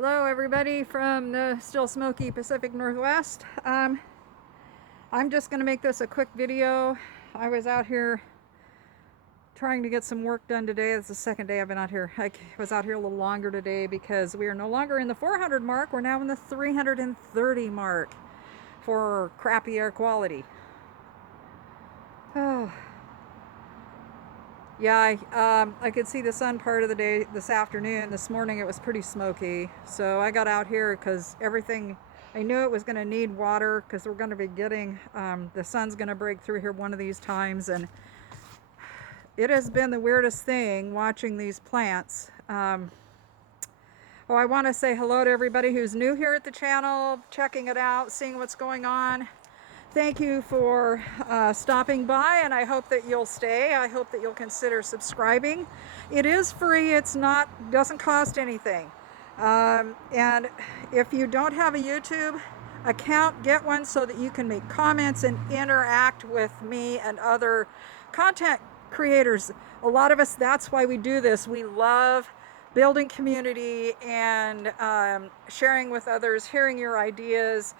Hello everybody from the still smoky Pacific Northwest. I'm just going to make this a quick video. I was out here trying to get some work done today. It's the second day I've been out here. I was out here a little longer today because we are no longer in the 400 mark. We're now in the 330 mark for crappy air quality. Oh. Yeah, I could see the sun part of the day this afternoon. This morning it was pretty smoky. So I got out here because I knew it was going to need water because we're going to be getting, the sun's going to break through here one of these times. And it has been the weirdest thing watching these plants. I want to say hello to everybody who's new here at the channel, checking it out, seeing what's going on. Thank you for stopping by, and I hope that you'll stay. I hope that you'll consider subscribing. It is free. Doesn't cost anything. And if you don't have a YouTube account, get one so that you can make comments and interact with me and other content creators. A lot of us, that's why we do this. We love building community and sharing with others, hearing your ideas.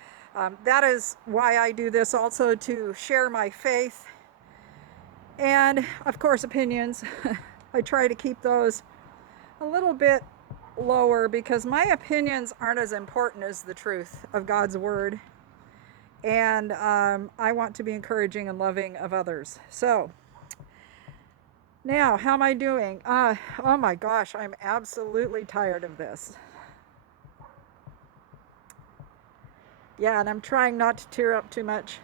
That is why I do this, also to share my faith and, of course, opinions. I try to keep those a little bit lower because my opinions aren't as important as the truth of God's Word. And I want to be encouraging and loving of others. So, now, how am I doing? Oh my gosh, I'm absolutely tired of this. Yeah, and I'm trying not to tear up too much.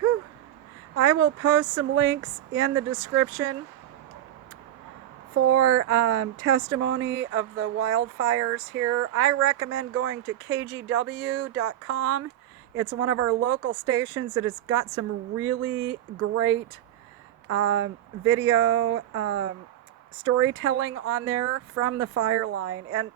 Whew. I will post some links in the description for testimony of the wildfires here. I recommend going to kgw.com. It's one of our local stations that has got some really great video storytelling on there from the fire line. And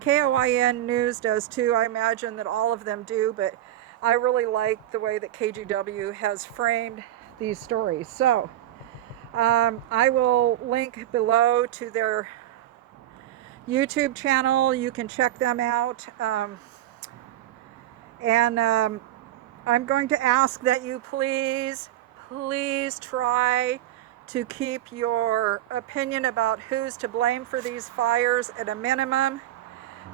KOIN News does too. I imagine that all of them do, but I really like the way that KGW has framed these stories. So I will link below to their YouTube channel. You can check them out. And I'm going to ask that you please try to keep your opinion about who's to blame for these fires at a minimum.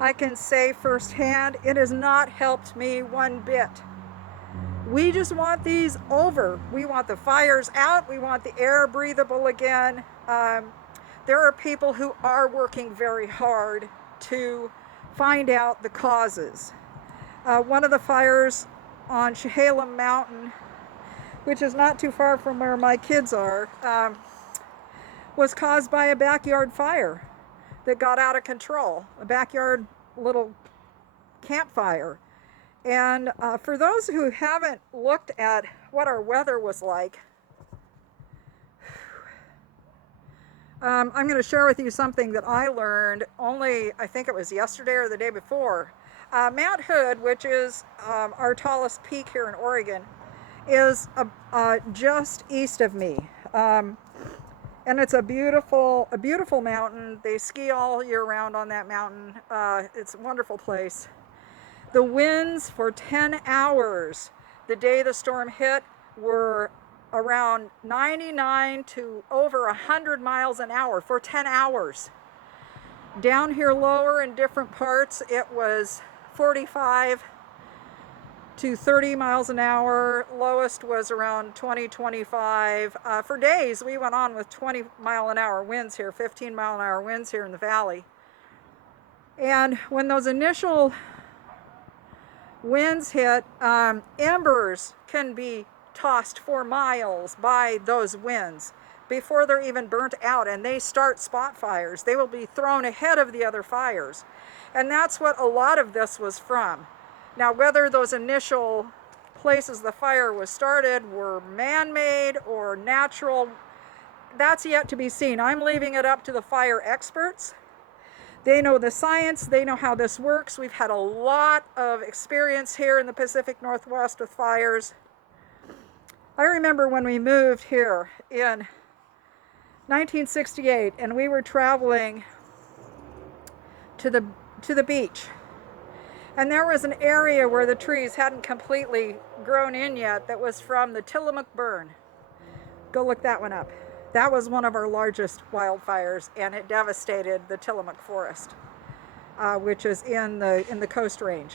I can say firsthand, it has not helped me one bit. We just want these over. We want the fires out. We want the air breathable again. There are people who are working very hard to find out the causes. One of the fires on Chehalem Mountain, which is not too far from where my kids are, was caused by a backyard fire that got out of control, a backyard little campfire. And for those who haven't looked at what our weather was like, I'm going to share with you something that I learned only, I think it was yesterday or the day before. Mount Hood, which is our tallest peak here in Oregon, is just east of me. And it's a beautiful mountain. They ski all year round on that mountain. It's a wonderful place. The winds for 10 hours the day the storm hit were around 99 to over 100 miles an hour for 10 hours. Down here lower in different parts, it was 45 to 30 miles an hour. Lowest was around 20, 25. For days, we went on with 20 mile an hour winds here, 15 mile an hour winds here in the valley. And when those initial winds hit, embers can be tossed for miles by those winds before they're even burnt out, and they start spot fires. They will be thrown ahead of the other fires. And that's what a lot of this was from. Now, whether those initial places the fire was started were man-made or natural, that's yet to be seen. I'm leaving it up to the fire experts. They know the science. They know how this works. We've had a lot of experience here in the Pacific Northwest with fires. I remember when we moved here in 1968, and we were traveling to the beach. And there was an area where the trees hadn't completely grown in yet that was from the Tillamook burn. Go look that one up. That was one of our largest wildfires, and it devastated the Tillamook forest, which is in the Coast Range.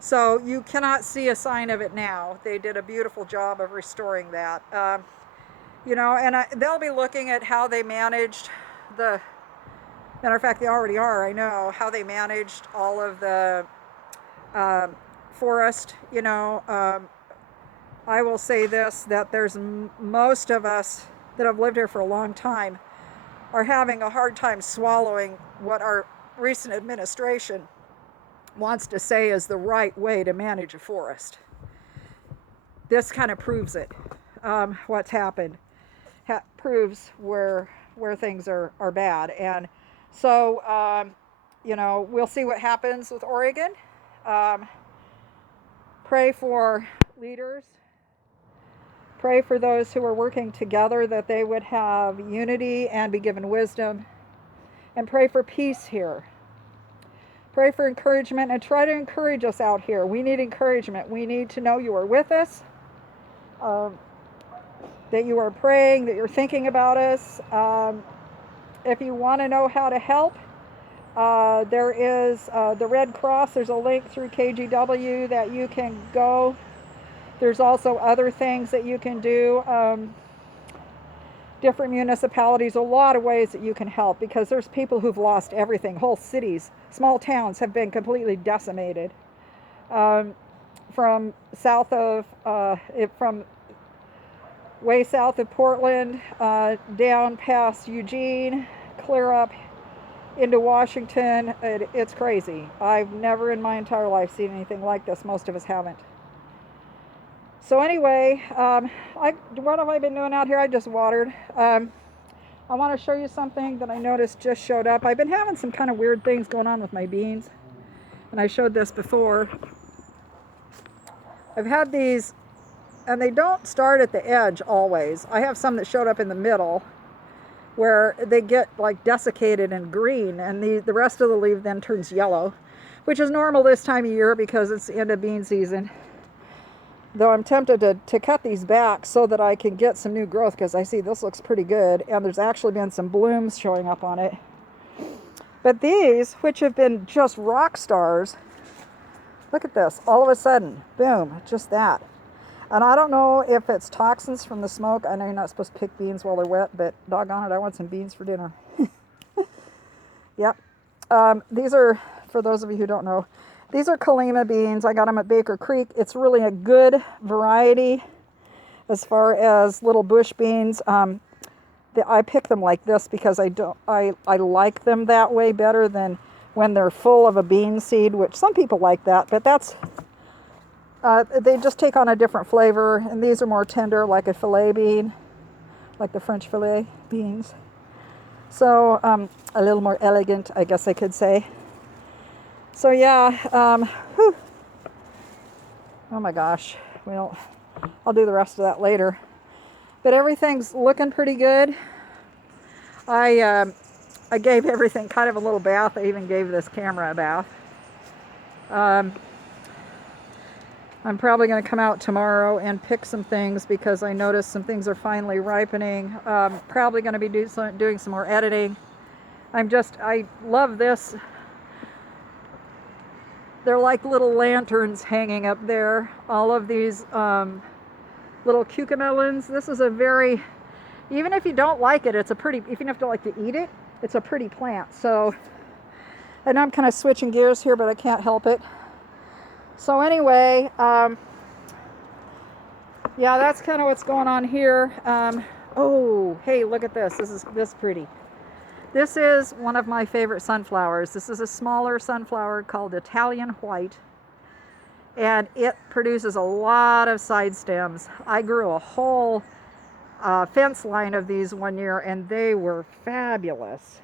So you cannot see a sign of it now. They did a beautiful job of restoring that. And they'll be looking at how they managed the, matter of fact, they already are, I know, how they managed all of the forest. I will say this, that there's most of us that have lived here for a long time are having a hard time swallowing what our recent administration wants to say is the right way to manage a forest. This kind of proves it. What's happened proves where things are bad. And so, we'll see what happens with Oregon. Pray for leaders. Pray for those who are working together, that they would have unity and be given wisdom. And pray for peace here. Pray for encouragement and try to encourage us out here. We need encouragement. We need to know you are with us, that you are praying, that you're thinking about us. If you want to know how to help, there is the Red Cross. There's a link through KGW that you can go. There's also other things that you can do. Different municipalities, a lot of ways that you can help, because there's people who've lost everything. Whole cities, small towns have been completely decimated. From way south of Portland, down past Eugene, clear up into Washington. It's crazy. I've never in my entire life seen anything like this. Most of us haven't. So anyway, what have I been doing out here? I just watered. I want to show you something that I noticed just showed up. I've been having some kind of weird things going on with my beans, and I showed this before. I've had these, and they don't start at the edge always. I have some that showed up in the middle, where they get like desiccated and green, and the rest of the leaf then turns yellow, which is normal this time of year because it's the end of bean season. Though I'm tempted to cut these back so that I can get some new growth, because I see this looks pretty good, and there's actually been some blooms showing up on it. But these, which have been just rock stars, look at this, all of a sudden, boom, just that. And I don't know if it's toxins from the smoke. I know you're not supposed to pick beans while they're wet, but doggone it, I want some beans for dinner. Yep. These are, for those of you who don't know, these are Kalima beans. I got them at Baker Creek. It's really a good variety as far as little bush beans. I pick them like this because I like them that way better than when they're full of a bean seed, which some people like that, but that's they just take on a different flavor, and these are more tender, like a filet bean, like the French filet beans. So a little more elegant, I guess I could say. So yeah, oh my gosh, well, I'll do the rest of that later. But everything's looking pretty good. I gave everything kind of a little bath. I even gave this camera a bath. I'm probably going to come out tomorrow and pick some things because I noticed some things are finally ripening. Probably going to be doing some more editing. I love this. They're like little lanterns hanging up there. All of these little cucamelons. This is a very, even if you don't like it, it's a pretty, even if you don't like to eat it, it's a pretty plant. So I know I'm kind of switching gears here, but I can't help it. So anyway, yeah, that's kind of what's going on here. Oh, hey, look at this. This is pretty. This is one of my favorite sunflowers. This is a smaller sunflower called Italian White, and it produces a lot of side stems. I grew a whole fence line of these one year, and they were fabulous.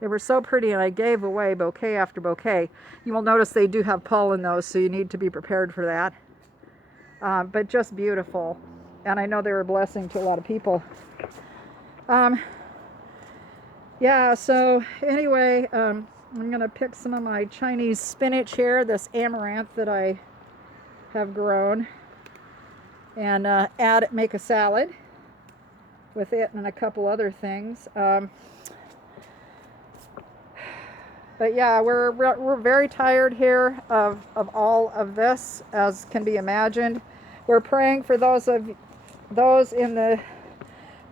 They were so pretty, and I gave away bouquet after bouquet. You will notice they do have pollen, though, so you need to be prepared for that. But just beautiful, and I know they're a blessing to a lot of people. Yeah, so anyway, I'm going to pick some of my Chinese spinach here, this amaranth that I have grown, and make a salad with it and a couple other things. But yeah, we're very tired here of all of this, as can be imagined. We're praying for those in the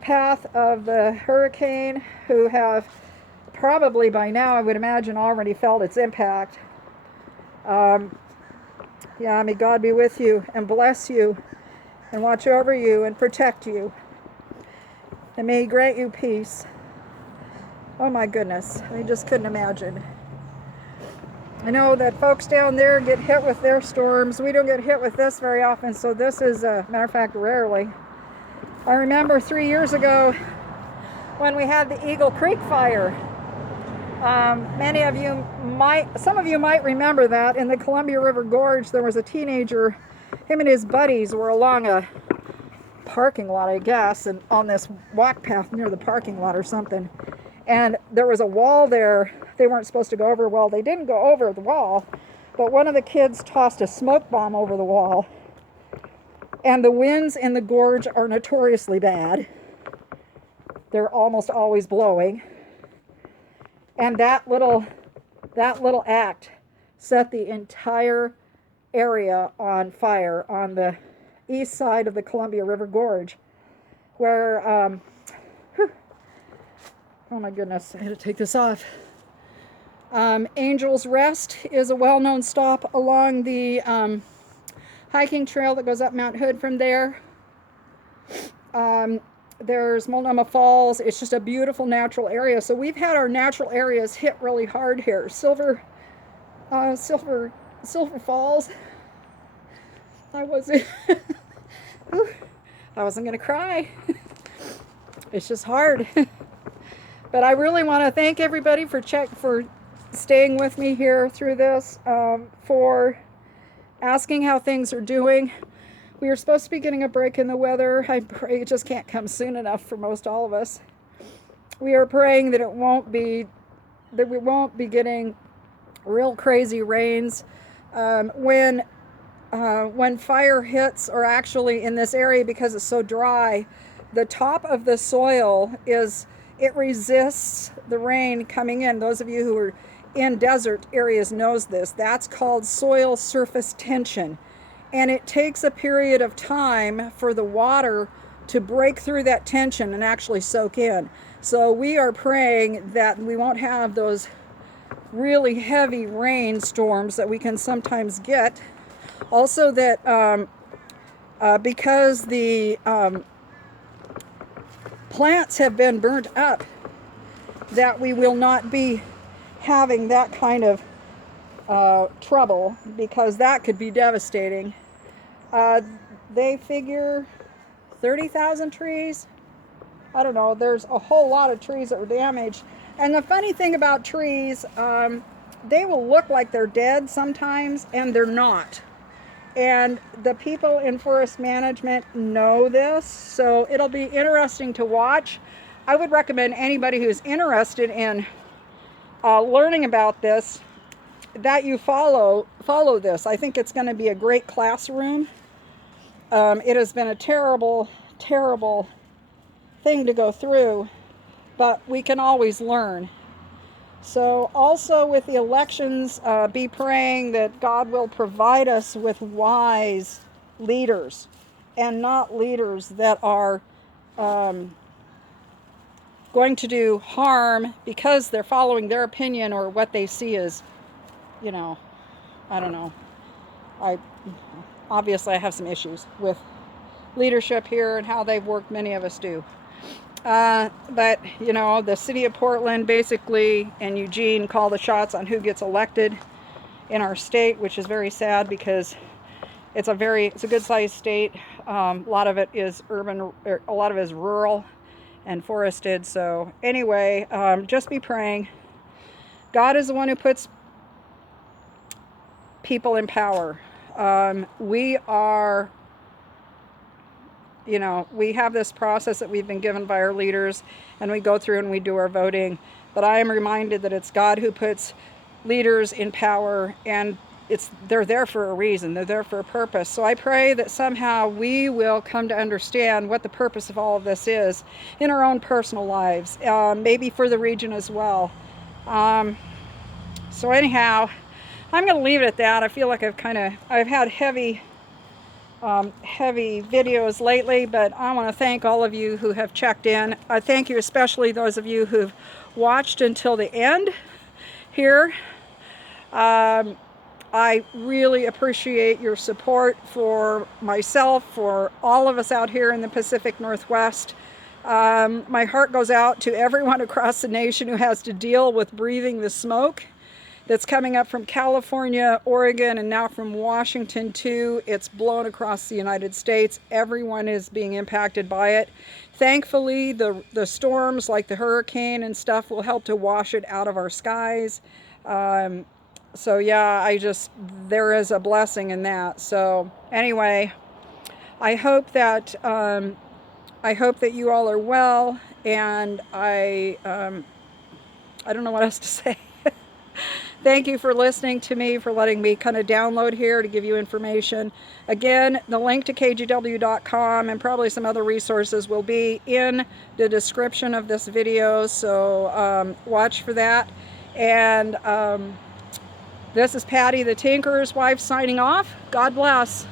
path of the hurricane who have probably by now, I would imagine, already felt its impact. Um, yeah, may God be with you and bless you and watch over you and protect you. And may He grant you peace. Oh my goodness, I just couldn't imagine. I know that folks down there get hit with their storms. We don't get hit with this very often, so this is, matter of fact, rarely. I remember 3 years ago when we had the Eagle Creek fire. Some of you might remember that in the Columbia River Gorge, there was a teenager. Him and his buddies were along a parking lot, I guess, and on this walk path near the parking lot or something. And there was a wall there. They weren't supposed to go over. Well, they didn't go over the wall, but one of the kids tossed a smoke bomb over the wall. And the winds in the gorge are notoriously bad. They're almost always blowing. And that little act set the entire area on fire on the east side of the Columbia River Gorge, where, oh my goodness, I had to take this off. Angel's Rest is a well-known stop along the hiking trail that goes up Mount Hood from there. There's Multnomah Falls. It's just a beautiful natural area. So we've had our natural areas hit really hard here. Silver Falls. I wasn't gonna cry. It's just hard. But I really want to thank everybody for staying with me here through this, for asking how things are doing. We are supposed to be getting a break in the weather. I pray it just can't come soon enough for most all of us. We are praying that we won't be getting real crazy rains. When fire hits, or actually in this area because it's so dry, the top of the soil it resists the rain coming in. Those of you who are in desert areas knows this. That's called soil surface tension. And it takes a period of time for the water to break through that tension and actually soak in. So we are praying that we won't have those really heavy rainstorms that we can sometimes get. Also that because the plants have been burnt up, that we will not be having that kind of trouble, because that could be devastating. They figure 30,000 trees. I don't know. There's a whole lot of trees that were damaged. And the funny thing about trees, they will look like they're dead sometimes, and they're not. And the people in forest management know this, so it'll be interesting to watch. I would recommend anybody who's interested in learning about this, that you follow this. I think it's going to be a great classroom. It has been a terrible, terrible thing to go through, but we can always learn. So also with the elections, be praying that God will provide us with wise leaders, and not leaders that are going to do harm because they're following their opinion or what they see as, I don't know. Obviously I have some issues with leadership here and how they've worked. Many of us do. But, the city of Portland basically and Eugene call the shots on who gets elected in our state, which is very sad because it's a good sized state. A lot of it is urban, a lot of it is rural and forested. So anyway, just be praying. God is the one who puts people in power. We have this process that we've been given by our leaders, and we go through and we do our voting. but I am reminded that it's God who puts leaders in power, and they're there for a reason. They're there for a purpose. So I pray that somehow we will come to understand what the purpose of all of this is in our own personal lives, maybe for the region as well. So anyhow, I'm going to leave it at that. I feel like I've had heavy videos lately, but I want to thank all of you who have checked in. I thank you, especially those of you who've watched until the end here. I really appreciate your support for myself, for all of us out here in the Pacific Northwest. My heart goes out to everyone across the nation who has to deal with breathing the smoke that's coming up from California, Oregon, and now from Washington too. It's blown across the United States. Everyone is being impacted by it. Thankfully, the storms like the hurricane and stuff will help to wash it out of our skies. So yeah, there is a blessing in that. So anyway, I hope that you all are well, and I don't know what else to say. Thank you for listening to me, for letting me kind of download here to give you information. Again, the link to kgw.com and probably some other resources will be in the description of this video, so watch for that. And this is Patty, the Tinkerer's wife, signing off. God bless.